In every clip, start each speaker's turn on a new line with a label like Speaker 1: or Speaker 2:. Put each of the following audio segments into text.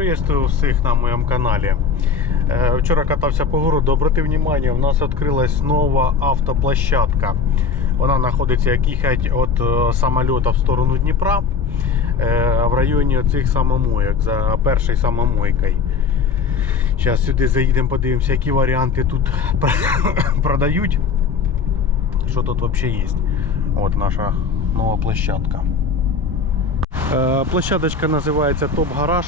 Speaker 1: Приветствую всіх на моєму каналі. Е, Вчора катався по городу, обратив увагу, у нас відкрилась нова автоплощадка. Вона знаходиться як їхати від е, в сторону Дніпра е, в районі цих самомоєк, за першою самомойкою. Зараз сюди заїдемо, подивимося, які варіанти тут продають. Що тут взагалі є. От наша нова площадка. Е, Площадочка називається Топ Гараж.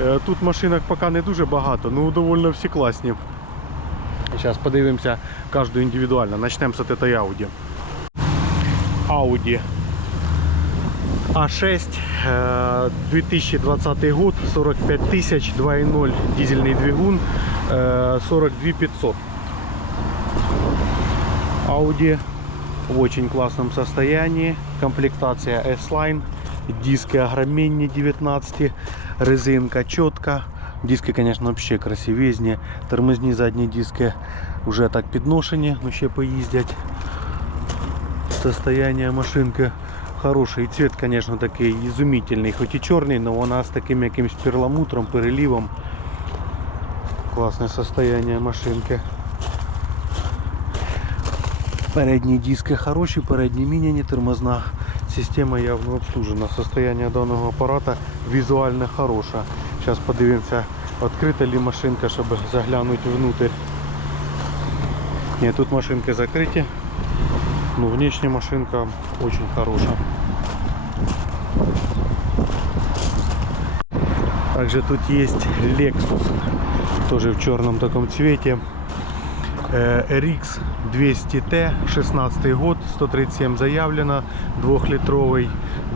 Speaker 1: Е, Тут машинок поки не дуже багато, ну доволі всі класні. Зараз подивимося кожну індивідуально. Почнемо з цієї Audi. Audi A6 е, 2020 год, 45 тисяч, 2.0 дизельний двигун, е, 42 500. Audi в очень классном состоянии. Комплектация S-Line. Диски огроменні 19, резинка чітка. Диски, конечно, вообще красивезні. Тормозні задні диски вже так підношені, но ще поїздять. Состояние машинки хороше. І цвет, конечно, такий ізумительний. Хоч і чорний, но вона з таким якимсь перламутром, переливом. Класне состояние машинки. Передні диски хороші, передні міняні, тормозна система явно обслужена. Состояние даного апарата візуально хороше. Зараз подивимося, відкрита ли машинка, щоб заглянути внутрь. Ні, тут машинки закриті. Ну, внешняя машинка очень хорошая. Также тут есть Lexus, тоже в черном таком цвете. RX 200T, 16 год, 137 заявлено, 2-литровый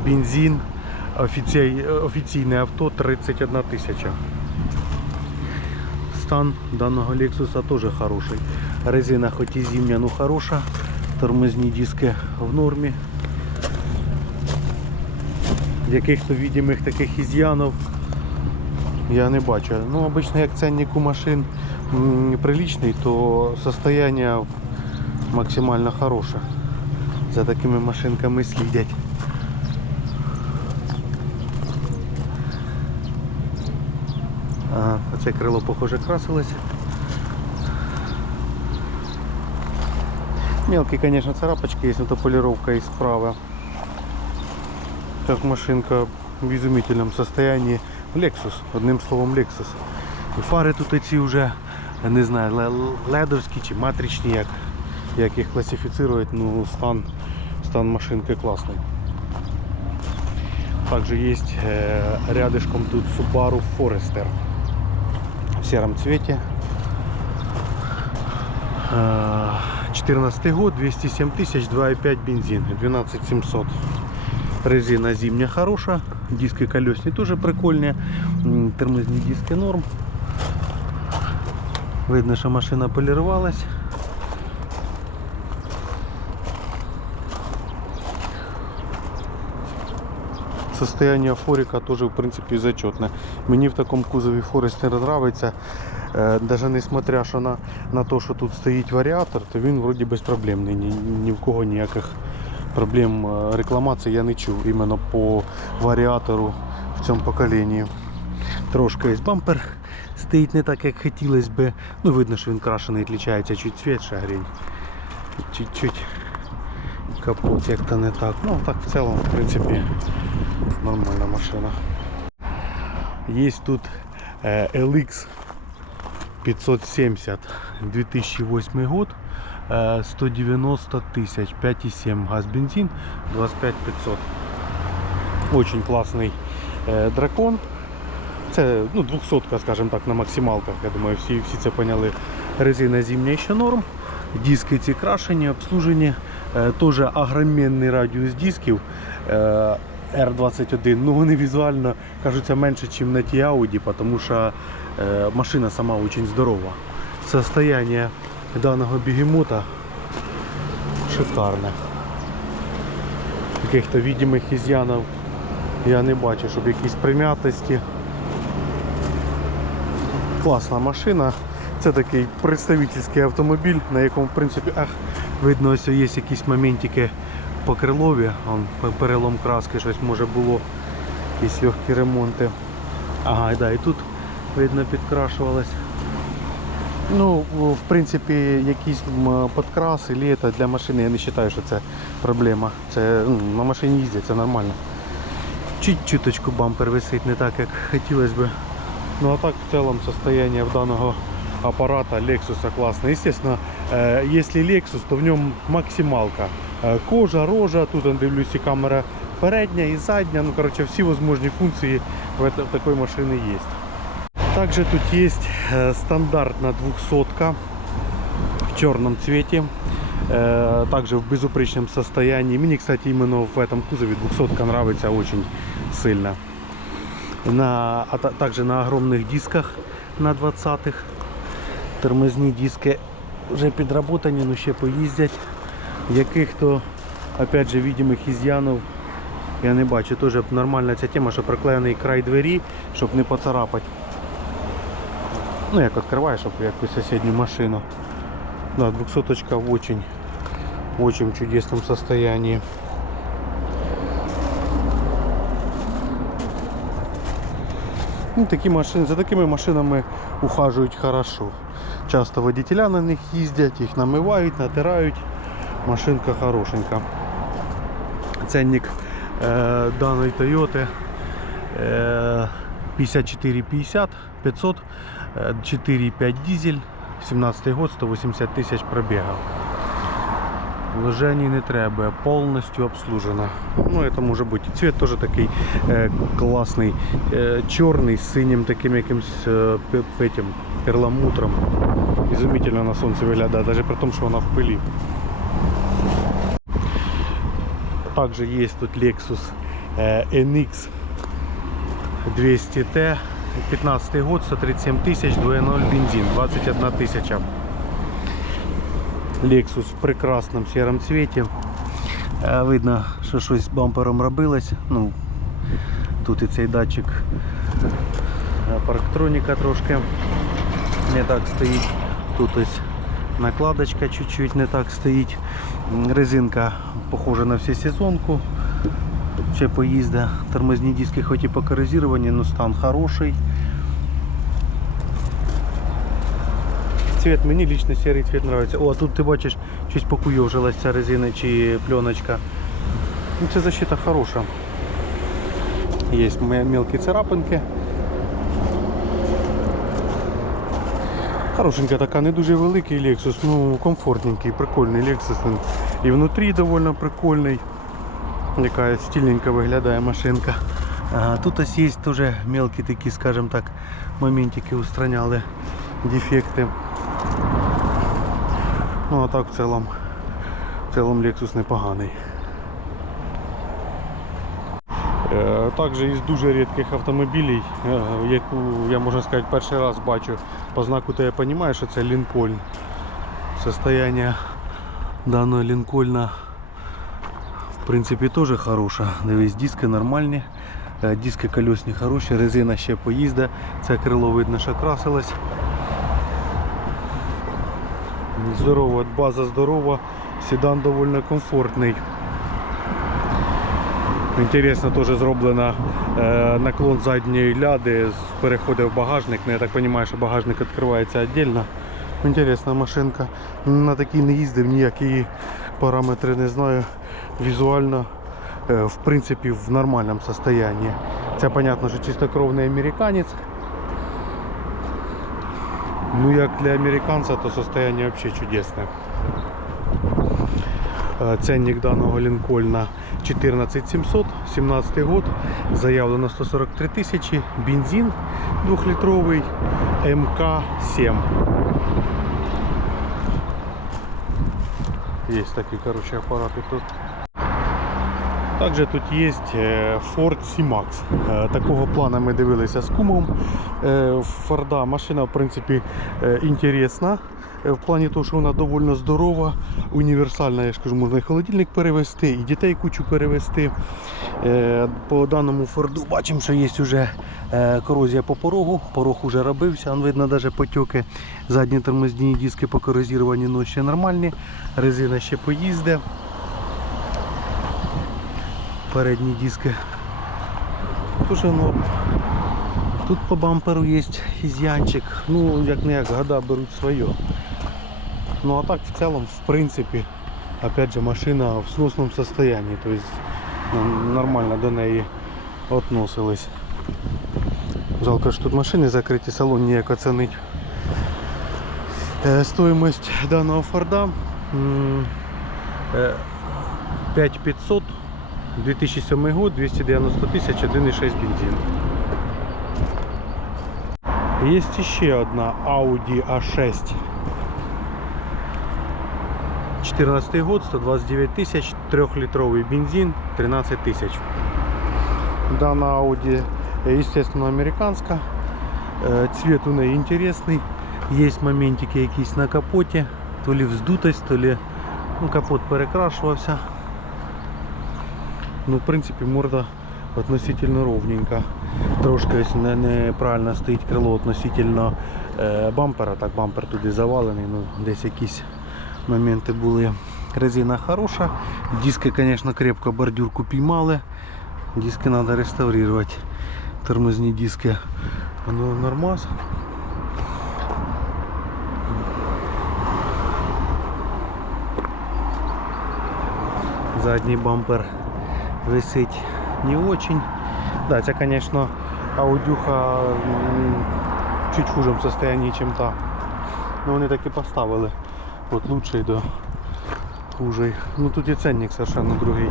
Speaker 1: бензин, офіцій, офіційне авто 31 тисяча. Стан данного Lexus теж хороший. Резина хоч і зимня, но хороша. Тормозні диски в нормі. Яких-то видимих таких із'янів я не бачу. Ну, обично як ценник у машин приличний, то состояние максимально хороше. За такими машинками слідять. Ага, оце крило, похоже, красилось. Мелкие, конечно, царапочки но это полировка из справа. Как машинка в изумительном состоянии. Lexus, одним словом Lexus. І фари тут оці вже, я не знаю, ле- ледовські чи матричні, як, як їх класифіцирують, ну стан, стан машинки класний. Также есть э, рядышком тут Subaru Forester в сером цвете. Э, 14 год, 207 тысяч, 2,5 бензин, 12 700. Резина зимняя хорошая, диски колесные тоже прикольные, М, тормозные диски норм. Видно, що машина полірувалась. Состояние форика тоже в принципе зачетне. Мені в такому кузові Форестер нравиться. Е, Даже несмотря що на, на те, що тут стоїть варіатор, то він вроді безпроблемний. Ні, ні в кого ніяких проблем е, рекламації я не чув іменно по варіатору в цьому поколінні. Трошки є бампер стоїть не так, як хотілося би. Ну, видно, що він крашений, відрізняється чуть цвіт шагрень. Чуть-чуть капот як-то не так. Ну, так в цілому, в принципі, нормальна машина. Є тут LX 570 2008 год. Е, 190 тысяч, 5,7 газ бензин, 25 500. Очень классный е, дракон. Це ну, 200, скажімо так, на максималках. Я думаю, всі, всі це поняли. Резина зимня ще норм. Диски ці крашені, обслужені. Е, Теж огроменний радіус дисків. Е, R21. Ну вони візуально кажуться менше, ніж на ті Audi, тому що е, машина сама дуже здорова. Состояние даного бегемота шикарне. Каких-то видимих із'янів я не бачу, щоб якісь прим'ятості. Класна машина. Це такий представительський автомобіль, на якому в принципі ах, видно, ось є якісь моментики по крилові, Вон, перелом краски, щось може було, якісь легкі ремонти. Ага, і да, і тут видно підкрашувалась. Ну, в принципі, якісь подкраси, літо для машини, я не вважаю, що це проблема. Це ну, на машині їздять, це нормально. Чуть чуточку бампер висить не так, як хотілося б. Ну а так в цілому состояние в даного апарата Lexus класне. Естественно, е, якщо Lexus, то в ньому максималка. Е, Кожа, рожа, тут я дивлюсь і камера передня і задня. Ну, короче, всі возможні функції в, такой машине есть. Также тут есть э, стандартная двухсотка в черном цвете. Э, Также в безупречном состоянии. Мне, кстати, именно в этом кузове двухсотка нравится очень сильно. На, а та- также на огромных дисках на 20-х. Тормозні диски вже підработані, ну ще поїздять. Яких то, опять же, видимих із'янів я не бачу. Теж нормальна ця тема, що приклеєний край двері, щоб не поцарапати. Ну, як відкриваєш, якусь сусідню машину. Да, 200 в очень, в очень чудесном состоянии. Ну, такі машини, за такими машинами ухажують хорошо. Часто водителя на них їздять, їх намивають, натирають. Машинка хорошенька. Ценник е, даної е, 5450 500 е, 4,5 дизель 17 год 180 тисяч пробіга. Вложений не треба, повністю обслужена. Ну, це може бути. Цвет теж такий е, класний, е, чорний з синім таким якимсь е, пе- этим, перламутром. Ізумительно на сонці виглядає, навіть при тому, що вона в пилі. Также есть тут Lexus э, NX 200T 15 год 137 тысяч 2.0 бензин 21 тысяча Lexus в прекрасному сірому цвіті. Е, видно що щось з бампером робилось. Ну, тут і цей датчик е, парктроніка трошки не так стоїть. Тут ось накладочка чуть-чуть не так стоїть. Резинка похожа на всесезонку ще поїзда тормозні диски хоч і покоризовані але стан хороший Цвет мені лично серий цвет нравится. О, а тут ти бачиш, щось покуйовжилась ця резина чи пленочка. Ну, це защита хороша. Є мелкі царапинки. Хорошенька така, не дуже великий Lexus, ну комфортненький, прикольний Lexus. І внутрі доволі прикольний. Яка стильненько виглядає машинка. Тут ось є теж мелкі такі, скажімо так, моментики устраняли дефекти. Ну а так в цілому, в цілому Lexus непоганий. Е, Також із дуже рідких автомобілів, е, яку я можна сказати перший раз бачу по знаку, то я розумію, що це Лінкольн. Состояние даного Лінкольна принципі теж хороше. Дивись, диски нормальні, е, диски колесні хороші, резина ще поїзде, це крило видно, що красилось. Здорово, база здорова, седан довольно комфортний. Інтересно, теж зроблено е, наклон задньої ляди, переходить в багажник. Ну, я так розумію, що багажник відкривається віддільно. Інтересна машинка. На такій не їздив, ніякі параметри не знаю. Візуально, е, в принципі, в нормальному стані. Це, понятно, що чистокровний американець. Ну, як для американця, то состояние вообще чудесне. Е, Ценник даного Лінкольна 14700, 17 год, заявлено 143 тисячі, бензин 2-літровий МК-7. Є такі короче, апарати тут. Також тут є е, Ford C-Max. Е, Такого плану ми дивилися з кумом. Е, Форда машина в принципі е, інтересна. Е, В плані того, що вона доволі здорова, універсальна, я ж кажу, можна і холодильник перевезти, і дітей кучу перевезти. Е, По даному Форду бачимо, що є вже корозія по порогу. Порог вже робився, видно навіть потеки. Задні тормозні диски покорозіровані, але ще нормальні. Резина ще поїзде. Передні диски. Дуже ну, Тут по бамперу є ізянчик. Ну, як не як, года беруть своє. Ну а так в цілому, в принципі, опять же, машина в сносному состоянии. То есть ну, нормально до неї относились. Жалко, що тут машини закриті, салон ніяк оцінить. Е, Стоимость даного Форда м, е, 5500 2007 год, 290 тисяч, 1,6 бензин. Есть ще одна Audi A6. 14 год, 129 тысяч, 3-литровый бензин, 13 тысяч. Дана Audi, э, естественно, американская. Э, Цвет у неї интересный. Есть моментики якісь на капоті, то ли вздутость, то ли ну, капот перекрашувався. Ну, в принципі, морда относительно ровненька. Трошки ось неправильно стоїть крило относительно е, бампера. Так, бампер туди завалений, ну, десь якісь моменти були. Резина хороша. Диски, звісно, крепко бордюрку піймали. Диски треба реставрувати. Тормозні диски. Воно нормас. Задній бампер висить не очень. Да, це, конечно, аудюха м, чуть в состоянии, чем та. Ну вони так і поставили. От лучший до хужий. Ну тут і ценник совершенно другий.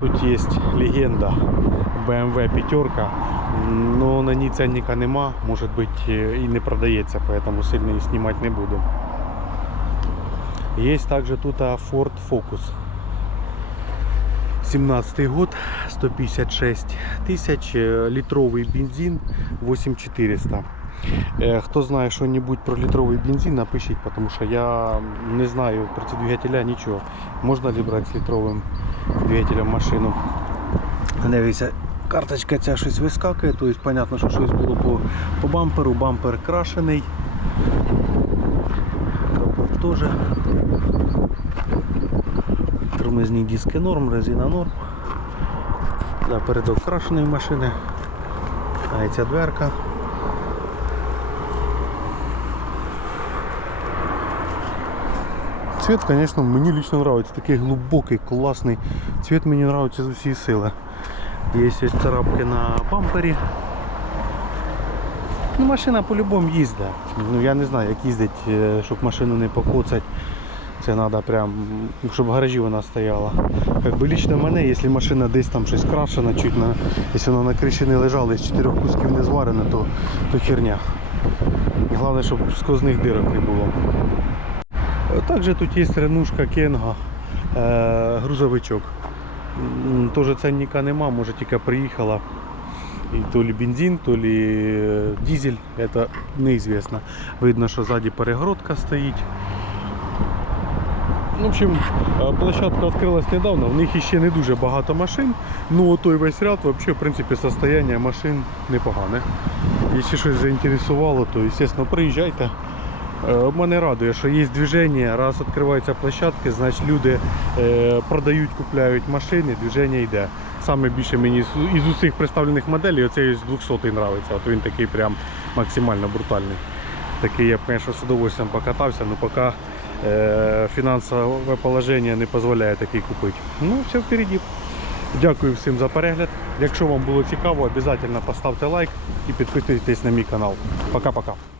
Speaker 1: Тут є легенда BMW пятерка. Но на ній ценника нема, може бути і не продається, поэтому сильно її знімати не буду. Есть также тут а, Ford Focus. 17 год, 156 тысяч, э, литровый бензин 8400. Э, Хто знає що-небудь про літровий бензин, напишіть, тому що я не знаю про ці двигателя нічого. Можна ли брати з літровим двигателем машину? Дивіться, карточка ця щось вискакує, тобто, понятно, що щось було по, по бамперу, бампер крашений. Капот теж. Тормозні диски норм, резина норм. Да, передок крашеної машини. А і ця дверка. Цвет, конечно, мені лично нравится. Такий глибокий, класний. Цвет мені нравится з усієї сили. Є ось царапки на бампері. Ну, машина по-любому їздить. Ну, я не знаю, як їздить, е, щоб машину не покоцати. Це треба прям, щоб в гаражі вона стояла. Как би лично мене, якщо машина десь там щось крашена, чуть на, якщо вона на криші не лежала і з чотирьох кусків не зварена, то, то херня. Головне, щоб сквозних дирок не було. Е, Також тут є ренушка Кенга, е, грузовичок. Тоже ценника нема, може тільки приїхала. І то ли бензин, то ли е, дизель, це неізвісно. Видно, що ззаді перегородка стоїть. В общем, площадка відкрилась недавно, в них ще не дуже багато машин. Ну, той весь ряд, вообще, в принципі, состояние машин непогане. Якщо щось заінтересувало, то, звісно, приїжджайте. Е, Мене радує, що є движення, раз відкриваються площадки, значить люди е, продають, купляють машини, движення йде. Саме більше мені із усіх представлених моделей оцей з 200 подобається. От він такий прям максимально брутальний. Такий я б, звісно, з удовольствием покатався, але поки е, фінансове положення не дозволяє такий купити. Ну, все впереді. Дякую всім за перегляд. Якщо вам було цікаво, обов'язково поставте лайк і підписуйтесь на мій канал. Пока-пока.